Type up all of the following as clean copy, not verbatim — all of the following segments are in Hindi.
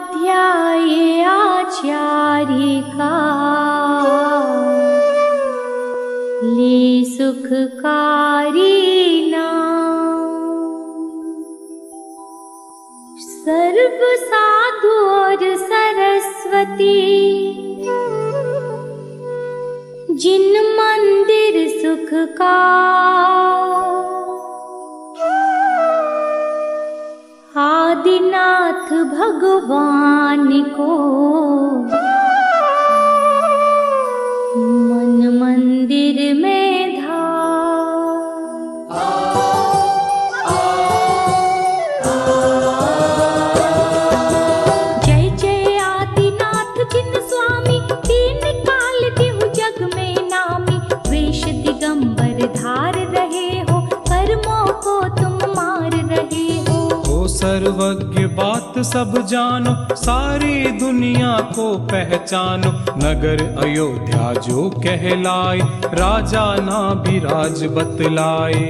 स्वाध्याय आचार्य का ले सुखकारी नाम। सर्व साधु और सरस्वती जिन मंदिर सुख का आदिनाथ भगवान को मन मंदिर में जय जय आदिनाथ जिन स्वामी तीन काल तिहु जग में नामी। वेश दिगंबर धार रहे हो कर्मों को तुम मार रहे हो। सर्वज्ञ बात सब जानो सारी दुनिया को पहचानो। नगर अयोध्या जो कहलाए राजा ना भी राज बतलाए।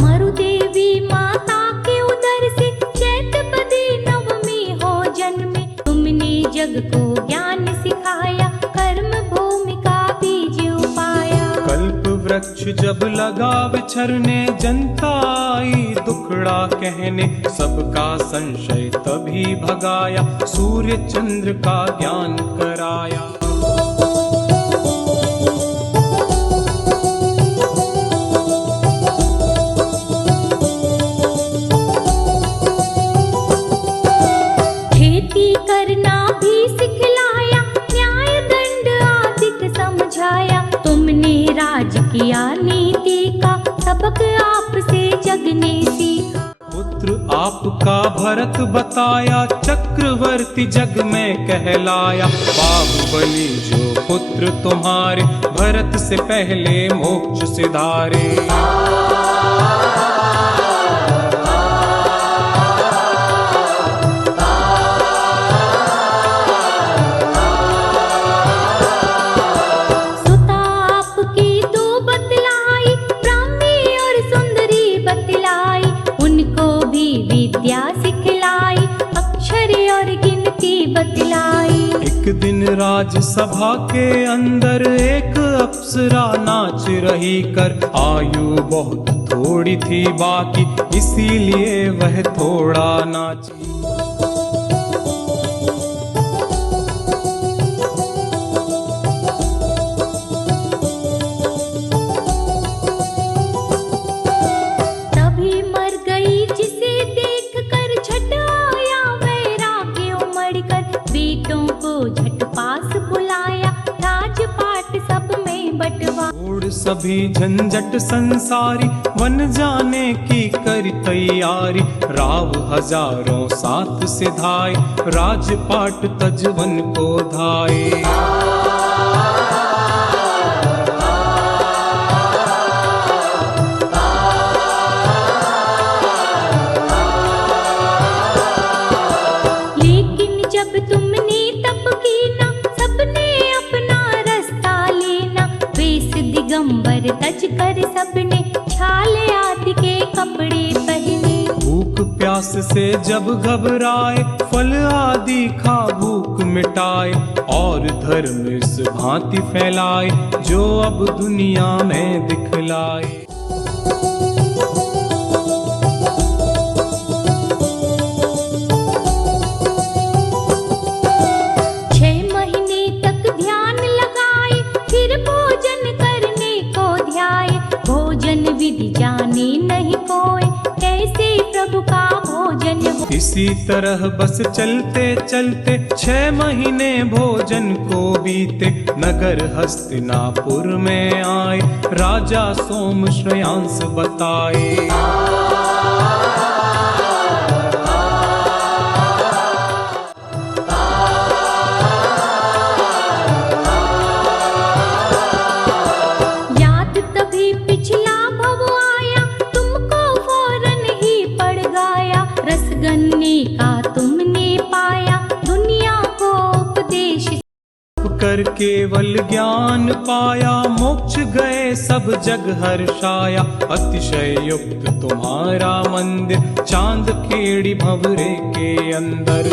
मरुदेवी माता के उदर से चैतपदी नवमी हो जन्मे। तुमने जग को ज्ञान सिखाया कर्म भूमि का बीज उपाया। कल्प वृक्ष जब लगा विचरने जनता आई दुखड़ा कहने। सबका संशय तभी भगाया सूर्य चंद्र का ज्ञान कराया। खेती करना भी सिखलाया न्याय दंड आदि समझाया। तुमने राज किया नीति का सबक आपसे जग ने सीखा। पुत्र आपका भरत बताया चक्रवर्ती जग में कहलाया। बाहुबली जो पुत्र तुम्हारे भरत से पहले मोक्ष सिधारे। विद्या सिखलाई अक्षर और गिनती बतलाई। एक दिन राजसभा के अंदर एक अप्सरा नाच रही कर। आयु बहुत थोड़ी थी बाकी इसीलिए वह थोड़ा नाची। सभी झंझट संसारी वन जाने की कर तैयारी। राव हजारों साथ सिधाए राजपाट तजवन को धाए। लेकिन जब तुमने तप की ना सबने अपना रास्ता लेना। वेश दिगंबर तज कर सबने छाल आदि के कपड़े पहने। भूख प्यास से जब घबराए फल आदि खा भूख मिटाए। और धर्म इस भांति फैलाए जो अब दुनिया में दिखलाए। विधि जाने नहीं कोई कैसे प्रभु का भोजन हो। इसी तरह बस चलते चलते 6 महीने भोजन को बीते। नगर हस्तिनापुर में आए राजा सोम श्रेयांस बताए। कर केवल ज्ञान पाया, मोक्ष गए सब जग हर्षाया। अतिशय युक्त तुम्हारा मंदिर, चांद खेड़ी भंवरे के अंदर।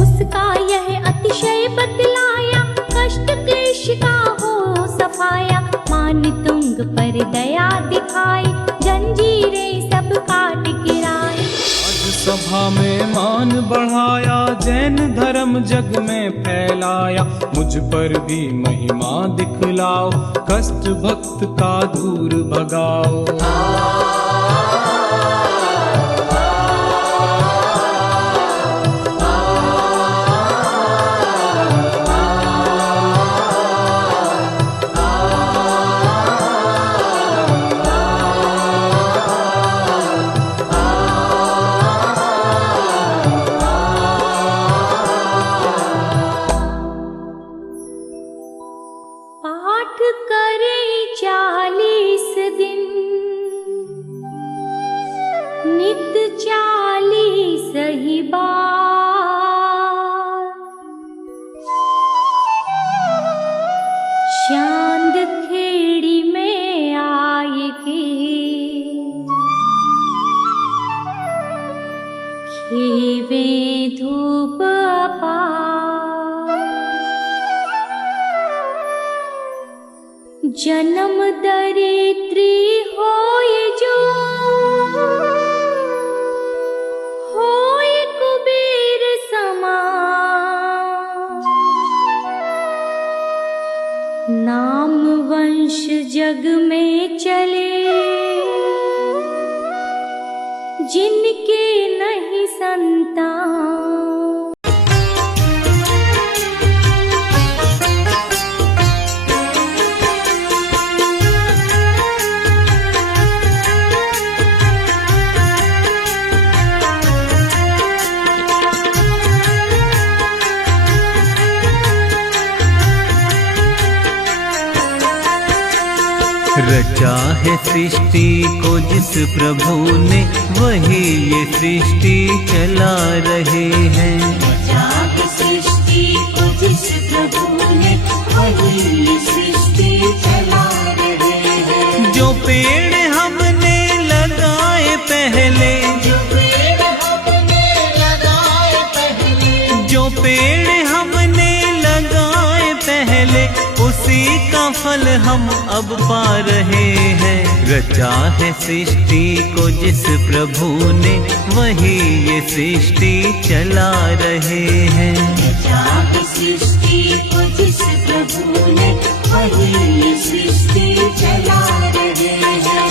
उसका यह अतिशय बतलाया, कष्ट क्लेश का हो सफाया। मान तुंग पर दया दिखाई, जंजीरें सब काट गिराई। आज सभा में मान बढ़ाया, जैन धर्म जग में फैलाया। मुझ पर भी महिमा दिखलाओ, कष्ट भक्त का दूर भगाओ। पाठ करे 40 दिन, नित 40 ही बार। चांद खेड़ी में आएगी, खेवे धूप अपार। जन्म दरिद्री होय जो, होय कुबेर समान। नाम वंश जग में चले, जिनके नहीं संतान। रचा है सृष्टि को जिस प्रभु ने, वही ये सृष्टि चला रहे हैं। रचा है सृष्टि को जिस प्रभु ने, वही ये सृष्टि चला रहे हैं। जो पेड़ हमने लगाए पहले, जो पेड़ हमने लगाए पहले, जो पेड़ हमने लगाए पहले, उसी का फल हम अब पा रहे हैं। रचा है सृष्टि को जिस प्रभु ने, वही ये सृष्टि चला रहे हैं। रचा है सृष्टि को जिस प्रभु ने, वही ये सृष्टि चला रहे हैं।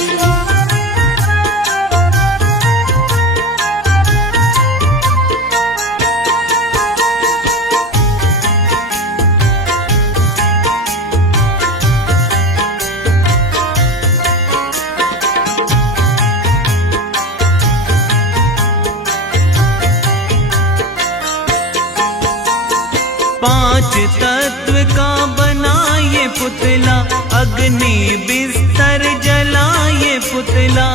पांच तत्व का बना ये पुतला, अग्नि बिस्तर जला ये पुतला।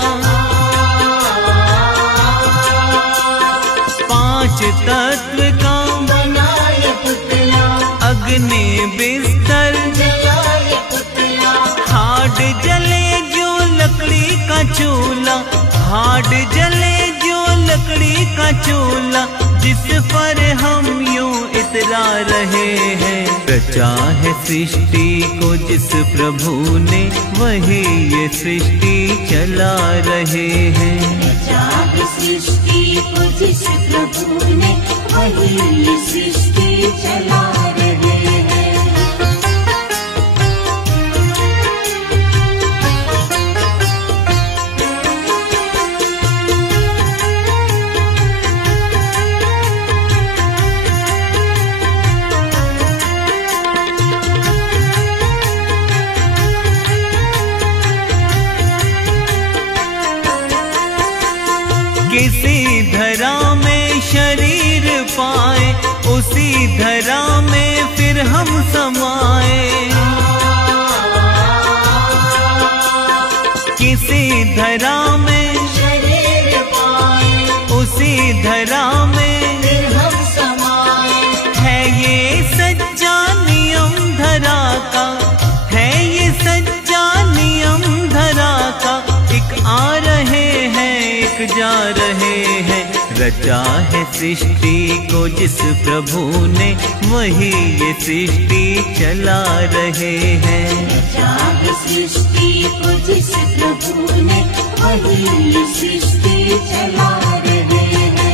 पांच तत्व का बना ये पुतला, अग्नि बिस्तर जला ये पुतला। हाड जले जो लकड़ी का चूल्हा, हाड जले जो लकड़ी का चूल्हा, जिस पर हम यूं इतरा रहे हैं। रचा है सृष्टि को जिस प्रभु ने, वही ये सृष्टि चला रहे हैं। रचा है सृष्टि को जिस प्रभु ने, वही ये सृष्टि चला रहे हैं। किसी धरा में शरीर पाए, उसी धरा में फिर हम समाए। धरा में शरीर पाए, उसी धरा में फिर हम समाए। है ये सच्चा नियम धरा का, है ये सच्चा नियम धरा का। एक आ रहे हैं एक जा रहे हैं, रचा है सृष्टि को जिस प्रभु ने, वही ये सृष्टि चला रहे हैं। चाहे सृष्टि को जिस प्रभु ने, वही ये सृष्टि चला रहे हैं।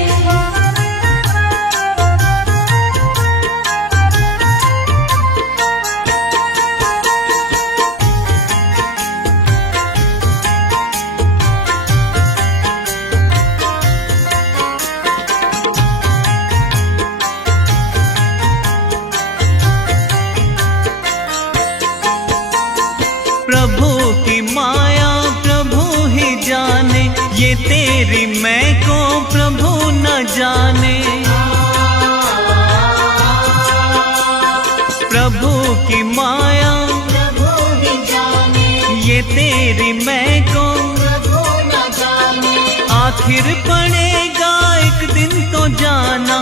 प्रभु की माया प्रभु ही जाने, ये तेरी मैं को प्रभु न जाने। प्रभु की माया प्रभु ही जाने, ये तेरी मैं को प्रभु न जाने। आखिर पड़ेगा एक दिन तो जाना,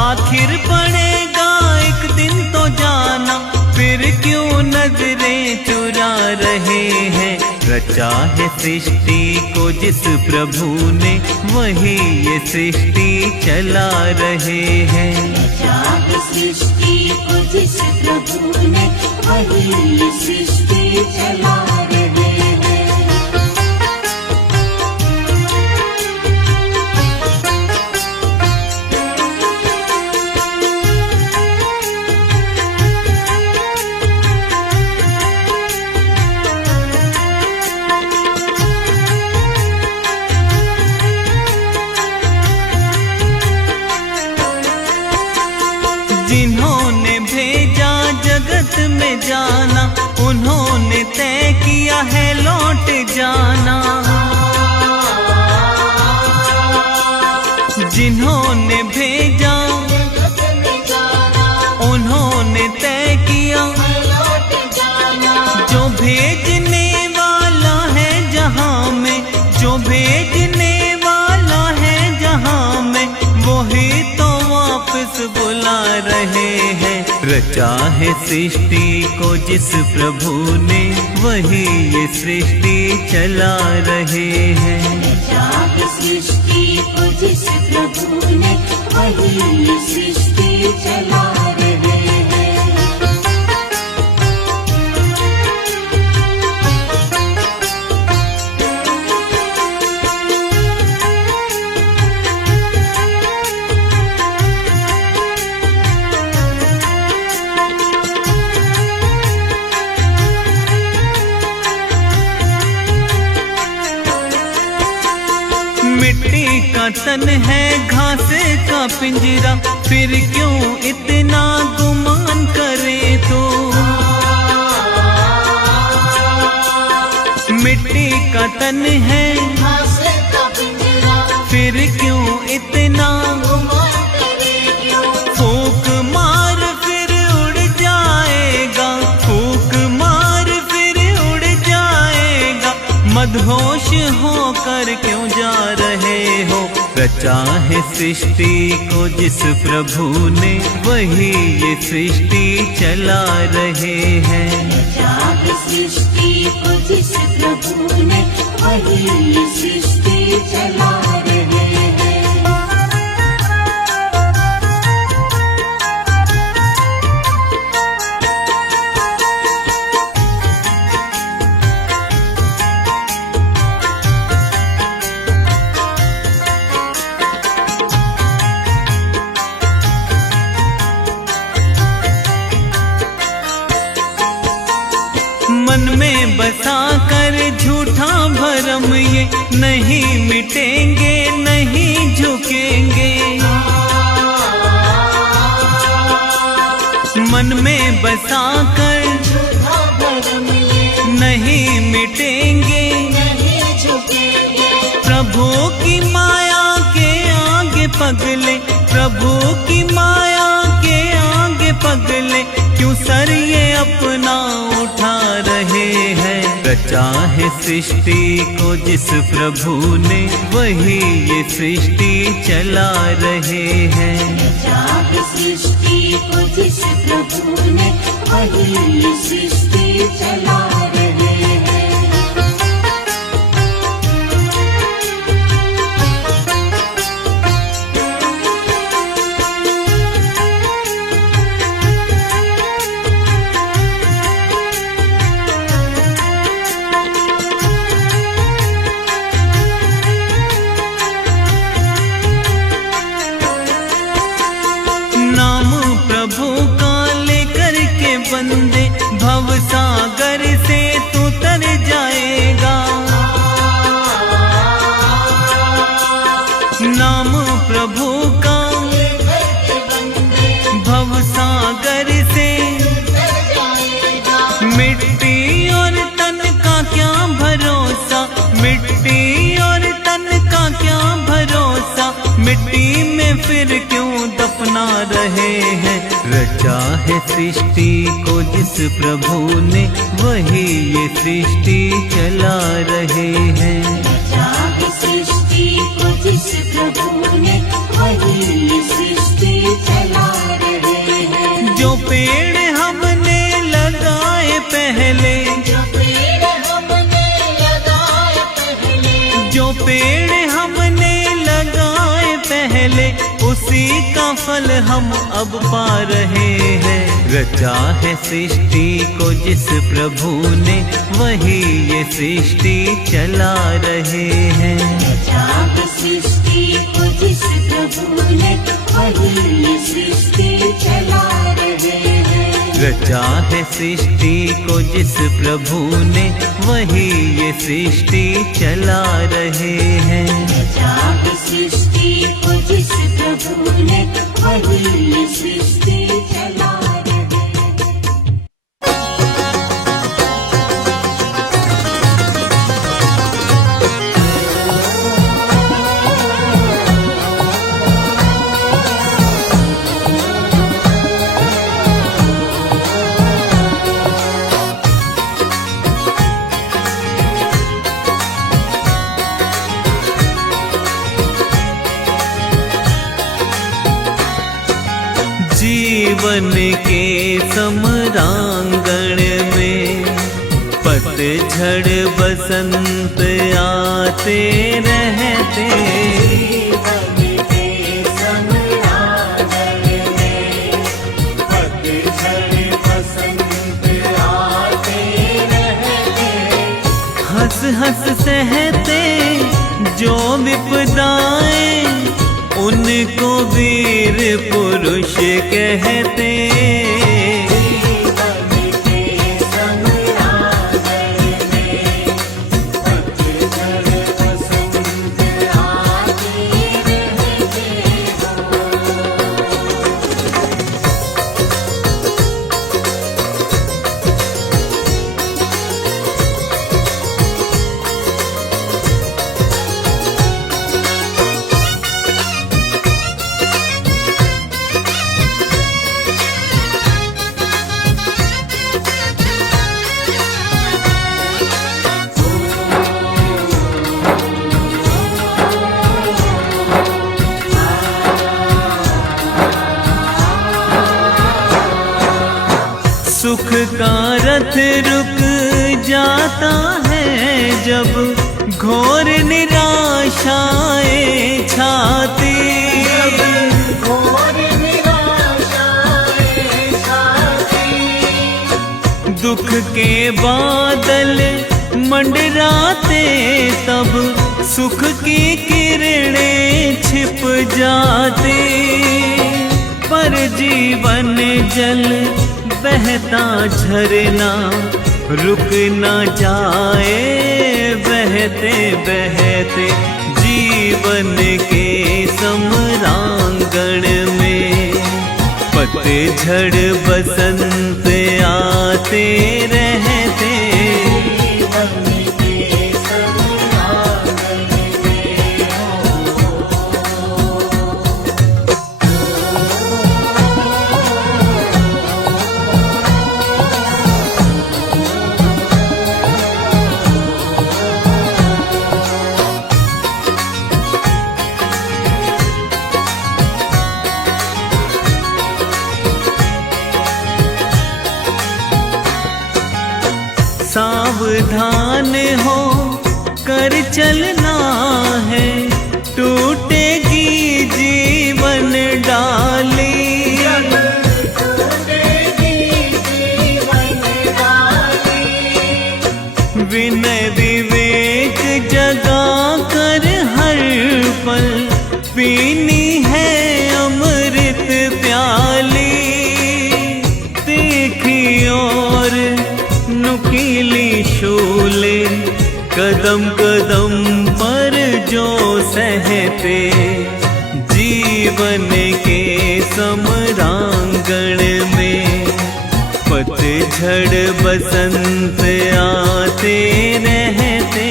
आखिर पड़ेगा एक दिन तो जाना। फिर क्यों नजरें चुरा रहे हैं, रचा है सृष्टि को जिस प्रभु ने, वही ये सृष्टि चला रहे हैं। चाहे सृष्टि को जिस प्रभु ने, वही ये सृष्टि चला रहे हैं। जिन्होंने भेजा जगत में जाना, उन्होंने तय किया है लौट जाना। जिन्होंने भेजा जगत में जाना, उन्होंने तय किया, लौट जाना। जो भेजने वाला है जहां में, जो भेजने वाला है जहां में, वही तो वापस बुला रहे हैं। रचा है सृष्टि को जिस प्रभु ने, वही ये सृष्टि चला रहे हैं। चाहे सृष्टि को जिस प्रभु ने, वही ये सृष्टि चला रहे हैं। मिट्टी का तन है घास का पिंजरा, फिर क्यों इतना गुमान करे तो। मिट्टी का तन है घास का पिंजरा, फिर क्यों इतना, गुमान करे क्यों। फूक मार फिर उड़ जाएगा, फूक मार फिर उड़ जाएगा। मदहोश होकर क्यों जा रहे हो, रचा है सृष्टि को जिस प्रभु ने, वही ये सृष्टि चला रहे हैं। चाहे सृष्टि को जिस प्रभु ने, वही ये सृष्टि चला रहे हैं। मन में बसा कर झूठा भरम ये, नहीं मिटेंगे नहीं झुकेंगे। मन में बसा कर झूठा भरम ये, नहीं मिटेंगे नहीं झुकेंगे। प्रभु की माया के आगे पगले, प्रभु की माया के आगे पगले, क्यों सर ये अपना उठा रहे हैं। रचा है सृष्टि को जिस प्रभु ने, वही ये सृष्टि चला रहे हैं। चाह सृष्टि को जिस प्रभु ने, वही ये सृष्टि चला रहे हैं। बंदे भव सागर से तू तर जाएगा। नाम प्रभु का भव सागर से मिट्टी और तन का क्या भरोसा, मिट्टी और तन का क्या भरोसा, मिट्टी में फिर क्यों दफना रहे हैं। रचा है सृष्टि को जिस प्रभु ने, वही ये सृष्टि चला रहे हैं। रचा है सृष्टि को जिस प्रभु ने, वही ये सृष्टि चला रहे हैं। जो पेड़ हमने लगाए पहले, जो पेड़ हमने लगाए पहले, जो पेड़ हमने लगाए पहले, उसी का फल हम अब पा रहे हैं। रचा है सृष्टि को जिस प्रभु ने, वही ये सृष्टि चला रहे हैं। रचा है सृष्टि को जिस प्रभु ने, वही ये सृष्टि चला रहे हैं। रचा है सृष्टि को जिस प्रभु ने, वही ये सृष्टि चला रहे हैं। रचा है सृष्टि को जिस प्रभु ने, वही ये सृष्टि चला रहे हैं। जीवन के समरांगण में पतझड़ बसंत आते रहते। जीवन के समरांगण में पतझड़ बसंत आते रहते। हंस हंस सहते जो विपदाएं, उनको वीर पुरुष कहते। जीवन के समरांगण में पतझड़ बसंत आते रहते हो। सुख का रथ रुक जाता है जब घोर निराशाएं छाती। घोर निराशाएं छाती। दुख के बादल मंडराते तब सुख की किरणें छिप जाती। पर जीवन जल बहता झरना रुक न जाए बहते बहते। जीवन के समरांगण में पतझड़ बसंत आते रहते। सावधान हो कर चलना है, टूटेगी जीवन डाली। विनय विवेक जगा कर हर पल पीनी है अमृत प्याली। तीखी और नुकीली शूले कदम कदम पर जो सहते, जीवन के समरांगण में पतझड़ बसंत आते रहते।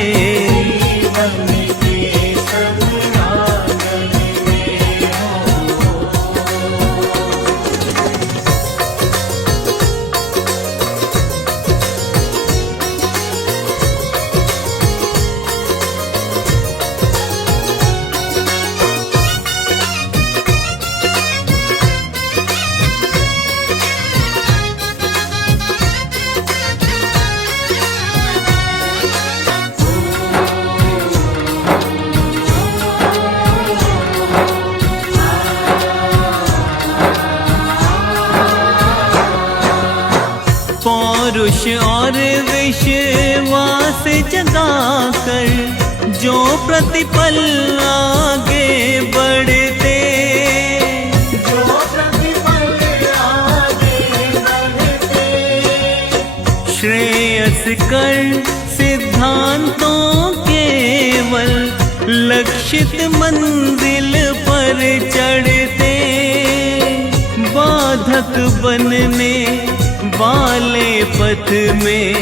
पौरुष और विश्वास जगाकर जो प्रतिपल आगे बढ़ते, श्रेयस कर सिद्धांतों केवल लक्षित मंजिल पर चढ़ते। बाधक बनने वाले पथ में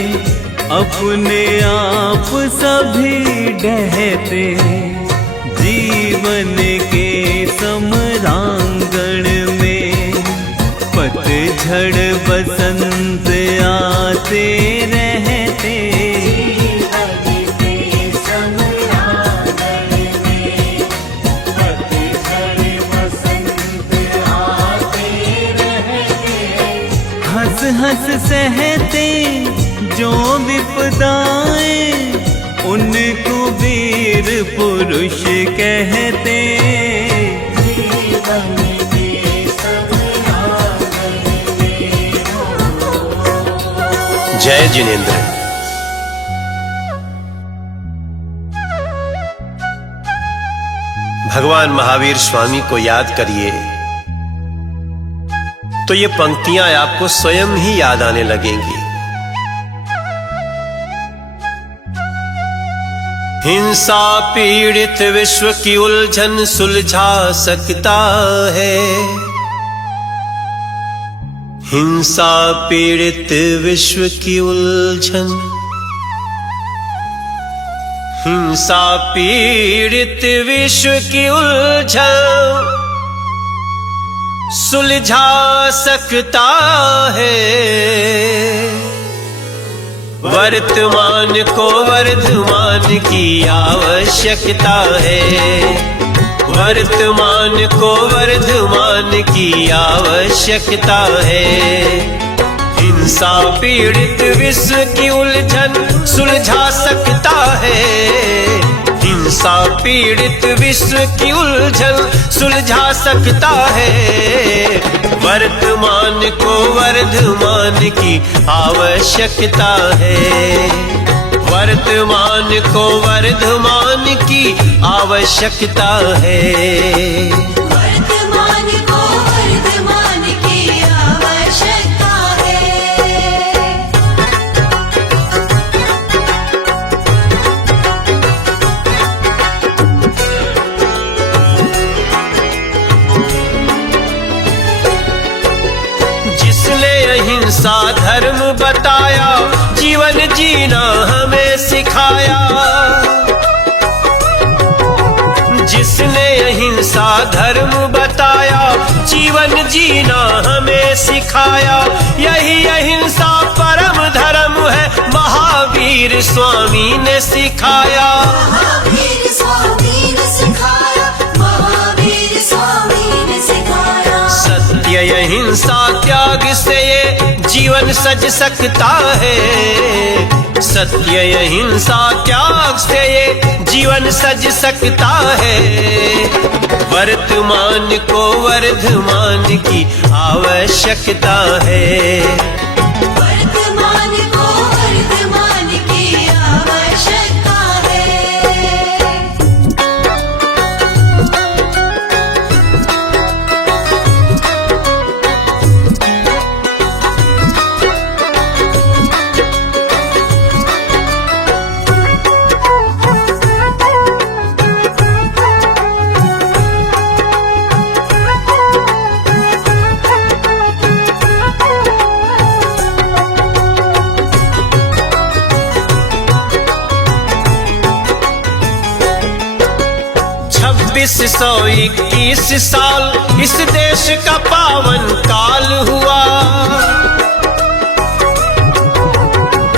अपने आप सभी डहते। जीवन के समरांगण में पतझड़ बसंत आते रहते। हंस हंस सहते जो विपदाएं, उनको वीर पुरुष कहते। जय जिनेंद्र। भगवान महावीर स्वामी को याद करिए तो ये पंक्तियां आपको स्वयं ही याद आने लगेंगी। हिंसा पीड़ित विश्व की उलझन सुलझा सकता है। हिंसा पीड़ित विश्व की उलझन, हिंसा पीड़ित विश्व की उलझन सुलझा सकता है। वर्तमान को वर्धमान की आवश्यकता है। वर्तमान को वर्धमान की आवश्यकता है। हिंसा पीड़ित विश्व की उलझन सुलझा सकता है। हिंसा पीड़ित विश्व की उलझन सुलझा सकता है। वर्तमान को वर्धमान की आवश्यकता है। वर्तमान को वर्धमान की आवश्यकता है। वर्तमान को वर्धमान की आवश्यकता है। जिसने अहिंसा धर्म बताया, जीवन जीना हमें सिखाया। जिसने अहिंसा धर्म बताया, जीवन जीना हमें सिखाया। यही अहिंसा परम धर्म है, महावीर स्वामी ने सिखाया। महावीर स्वामी ने सिखाया। महावीर स्वामी ने सिखाया। सत्य अहिंसा त्याग से ये जीवन सज सकता है। सत्य अहिंसा त्याग से ये जीवन सज सकता है। वर्तमान को वर्धमान की आवश्यकता है। वर्तमान को वर्धमान की आवश्यकता है। सौ 21 साल इस देश का पावन काल हुआ।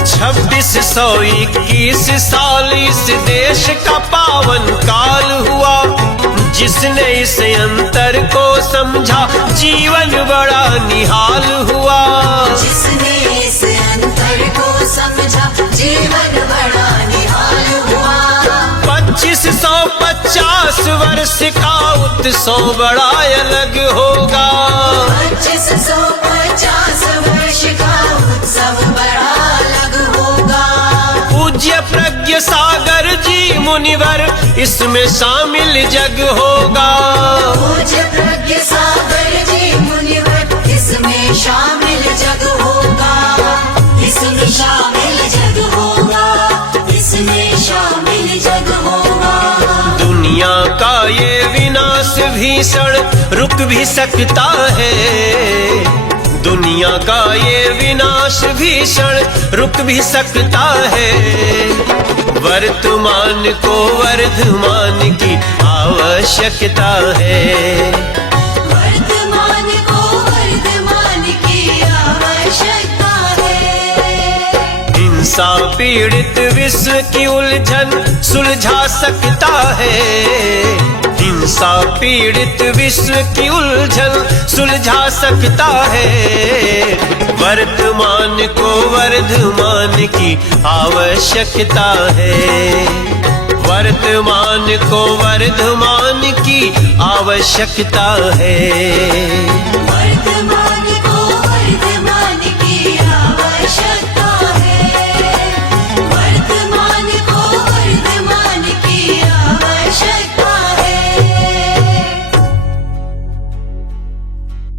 2621 साल इस देश का पावन काल हुआ। जिसने इस अंतर को समझा जीवन बड़ा निहाल हुआ। जिसने इस अंतर को समझा जीवन बड़ा निहाल हुआ। 2550 वर्ष का उत्सव बड़ा अलग होगा। 2550 वर्ष का उत्सव बड़ा अलग होगा। पूज्य प्रज्ञ सागर जी मुनिवर इसमें शामिल जग होगा। पूज्य प्रज्ञ सागर जी मुनिवर इसमें शामिल जग होगा। इसमें शामिल जग होगा। इसमें शामिल जग होगा। दुनिया का ये विनाश भीषण रुक भी सकता है। दुनिया का ये विनाश भीषण रुक भी सकता है। वर्तमान को वर्धमान की आवश्यकता है। वर्तमान को वर्धमान की आवश्यकता है। हिंसा पीड़ित विश्व की उलझन सुलझा सकता है। हिंसा पीड़ित विश्व की उलझन सुलझा सकता है। वर्तमान को वर्धमान की आवश्यकता है। वर्तमान को वर्धमान की आवश्यकता है।